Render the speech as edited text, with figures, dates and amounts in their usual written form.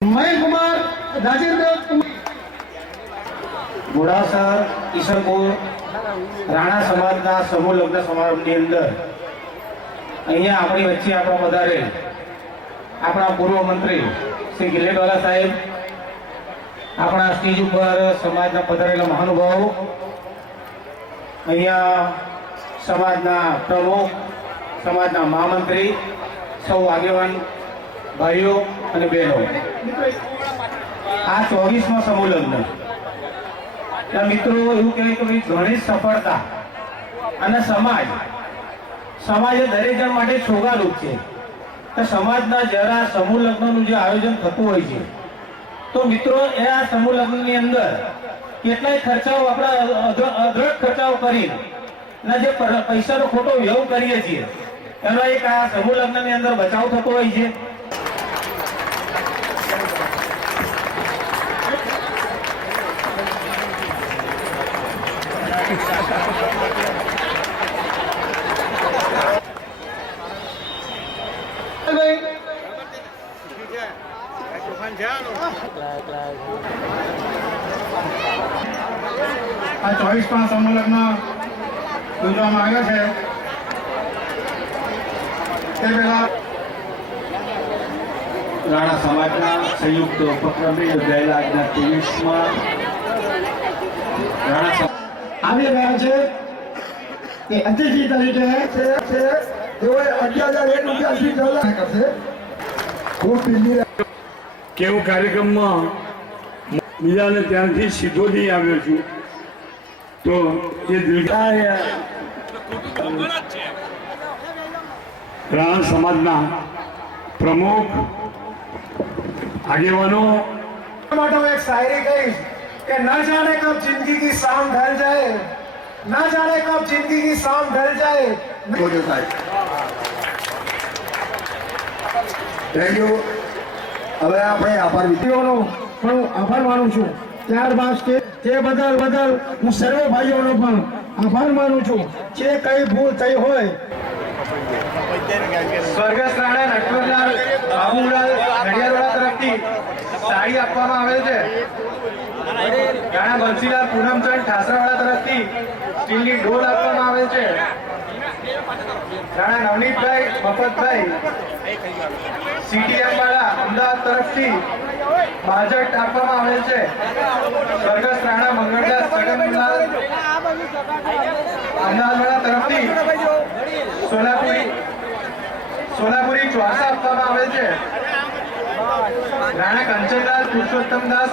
મહેશ કુમાર રાજેન્દ્ર મોડાસા ઈસરપુર રાણા સમાજના સમૂહ લગ્ન સમારંભની અંદર અહીંયા આપણી વચ્ચે આપણા પધારે આપણા પૂર્વ મંત્રી શ્રી ગિલેટવાલા સાહેબ, આપણા સ્ટેજ ઉપર સમાજના પધારેલા મહાનુભાવો, અહીંયા સમાજના પ્રમુખ, સમાજના મહામંત્રી, સૌ આગેવાન ભાઈઓ અને બહેનો, આ 24મા સમૂહ લગ્ન મિત્રો એવું કહેવાય કે ભાઈ ઘણી સફળતા અને સમાજ દરેક જણ માટે છોગાલું છે કે સમાજના જરા સમૂહ લગ્નનું જે આયોજન થતું હોય છે તો મિત્રો એ આ સમૂહ લગ્નની અંદર કેટલાય ખર્ચાઓ આપણા અઢળક ખર્ચાઓ કરી અને જે પૈસાનો ખોટો વ્યય કરીએ છીએ એનો એક આ સમૂહ લગ્નની અંદર બચાવ થતો હોય છે। આ 24મા સમૂહ લગ્ન યોજવામાં આવ્યો છે તે પહેલા રાણા સમાજના સંયુક્ત ઉપક્રમે યોજાયેલા આજના 23મા રાણા આવી રહ્યા છે કે અતિથિ તરીકે તેઓએ 11,001 રૂપિયા કરશે। ખૂબ કેવું કાર્યક્રમમાં બીજાને ત્યાંથી સીધો નહીં આવ્યો છું તો એ રાણા સમાજના પ્રમુખ આગેવાનો માટે હું એક શાયરી કહીશ કે ન જાने कब जिंदगी की शाम ढल जाए, न जाने कब जिंदगी की शाम ढल जाए। બોજો સાહેબ, થેન્ક યુ। હવે આપણે આભાર ભાઈઓનો પણ આભાર માનું છું। ત્યારબાદ તે બદલ હું સર્વે ભાઈઓનો પણ આભાર માનું છું। જે કઈ ભૂલ થઈ હોય સ્વર્ગસ્થ રાણા નટવરલાલ બાબુલાલ ઘડિયાળવાળા તરફથી સાડી આપવામાં આવેલ છે। રાણા બંસીલાલ પૂનમચંદ ઠાસરાવાળા તરફથી સ્ટીલની ઢોલ આપવામાં આવેલ છે। રાણા નવનીતભાઈ મફતભાઈ સીટીએમ વાળા અમદાવાદ તરફથી બાજટ આપવામાં આવેલ છે। સ્વર્ગસ્થ રાણા મંગળદાસ છગનલાલ અમદાવાદ તરફથી સોલાપુરી ચોરસા આપવામાં આવેલ છે। રાણા કંચનલાલ પુરુષોત્તમદાસ